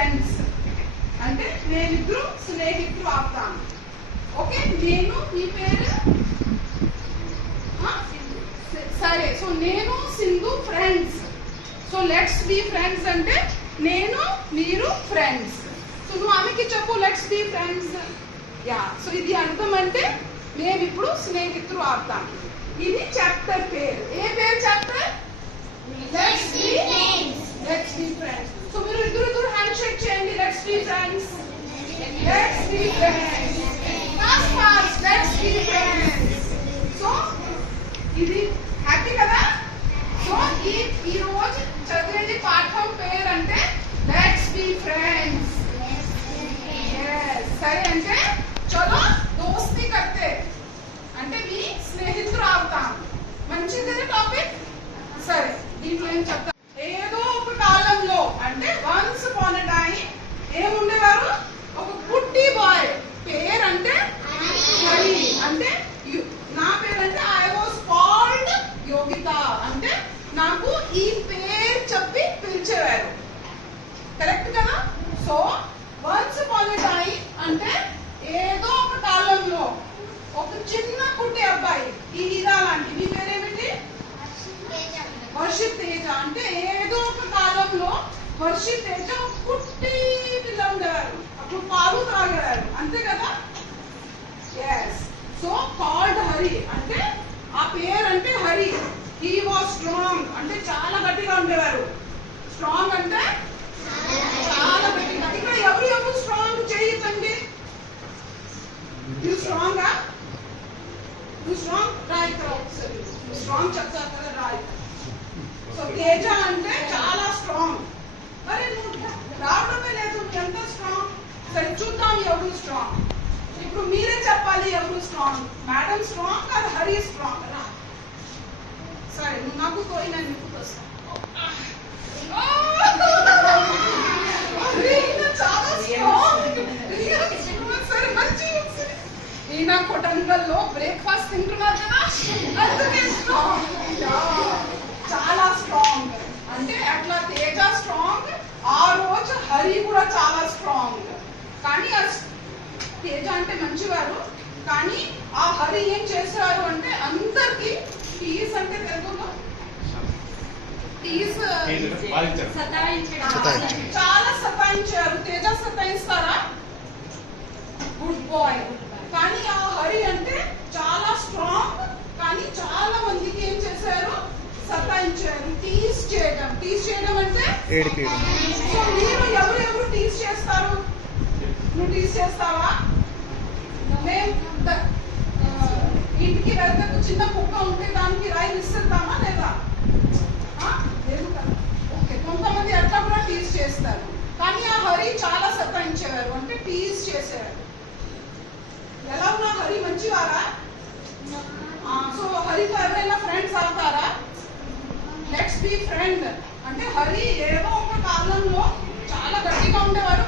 Friends అంటే నేనిద్దరు స్నేహితులు అవుతాను. ఓకే, నేను మీ పేరు సరే. సో నేను Sindhu friends. So let's be friends అంటే నేను మీరు ఫ్రెండ్స్. సో నువ్వు ఆమెకి చెప్పు let's be friends. Yeah, so ఇది అర్థం అంటే మేము ఇప్పుడు స్నేహితులు అవుతాం. ఇది చాప్టర్ పేరు. ఏ పేరు chapter? Let's be friends. Let's be friends. So మీరు ఇద్దరు హ్యాండ్ షేక్ చేయండి. Let's be friends. Let's be friends. Fast fast. Let's be friends. So ఇది హ్యాపీ కదా? సో ఈ రోజు చదివేది పాఠం పేరు అంటే లెట్స్ బి ఫ్రెండ్స్. సరే అంటే చలో దోస్తి కర్తే అంటే మీ స్నేహితులు అవుతాం. మంచిది టాపిక్. సరే, దీంట్లో ఏం చెప్తా. ఏదో ఒక కాలంలో అంటే వన్స్ అపాన్ ఎ టైం ఏముండేవారు? ఒక పుట్టి బాయ్. పేరు అంటే హరి. అంటే నా పేరు అంటే ఐ వాజ్ కాల్డ్ యోగిత. అంటే నాకు ఈ పేరు చెప్పి పిలిచేవారు. కరెక్ట్ కదా? So once upon a time అంటే ఏదో ఒక కాలంలో ఒక చిన్న పుట్టి అబ్బాయి ఈ హీరా లాంటి. మీ పేరేమిటి? వర్షిత్ తేజ. అంటే ఏదో ఒక కాలంలో వర్షిత్ తేజ పుట్టి పిల్ల ఉండేవారు. అప్పుడు పాలు తాగేవారు. అంతే కదా? ఎస్. సో కాల్డ్ హరి అంటే ఆ పేరు అంటే హరి. హీ వాజ్ స్ట్రాంగ్ అంటే చాలా గట్టిగా ఉండేవారు. స్ట్రాంగ్ అంటే చాలా గట్టిగా. ఇక్కడ ఎవరు స్ట్రాంగ్ చేయకండి. నువ్వు స్ట్రాంగా? నువ్వు స్ట్రాంగ్ రైట్. స్ట్రాంగ్ చెప్తారు కదా రైట్. సో తేజ అంటే చాలా స్ట్రాంగ్. మరి నువ్వు రావడమే లేదు. ఎంత స్ట్రాంగ్? సరే చూద్దాం ఎవరు స్ట్రాంగ్. ఇప్పుడు మీరే చెప్పాలి ఎవరు స్ట్రాంగ్. మేడం స్ట్రాంగ్ కాదు, హరి స్ట్రాంగ్. సరే నువ్వు నాకు పోయినా నీకు వస్తా. చాలా స్ట్రాంగ్. సరే మంచి ఈయన కొటంగల్లో బ్రేక్ఫాస్ట్ తింటున్నారు కదా, అందుకే స్ట్రాంగ్. చాలా స్ట్రాంగ్ అంటే అట్లా తేజ స్ట్రాంగ్. ఆ రోజు హరి కూడా చాలా స్ట్రాంగ్. కానీ తేజ అంటే మంచివారు. కానీ ఆ హరి ఏం చేసేవారు అంటే అందరికి టీస్ అంటే తెలుగులో టీస్ చాలా సతాయించారు. తేజ సతాయిస్తారా? Good boy. కానీ ఆ హరి అంటే చాలా స్ట్రాంగ్. కానీ చాలా మందికి ఏం చేశారు? సతాయించారు. టీస్ చేయడం. టీస్ చేయడం అంటే సో మీరు ఎవరు టీస్ చేస్తారు? నువ్వు టీస్ చేస్తావా? మేము ఇంటికి వెళ్తే చిన్న కుక్క ఉంటే దానికి రాయి ఇస్తామా లేదా? లేదు కదా. ఓకే, కొంతమంది అట్లా కూడా టీస్ చేస్తారు. కానీ ఆ హరి చాలా సతాయించేవారు. అంటే టీస్ చేసేవారు. ఎలా ఉన్నా హరి మంచివారా? సో హరితో ఎవరైనా ఫ్రెండ్స్ అవుతారా? లెట్స్ బి ఫ్రెండ్ అంటే హరి ఏదో ఒక కాలంలో చాలా గట్టిగా ఉండేవారు.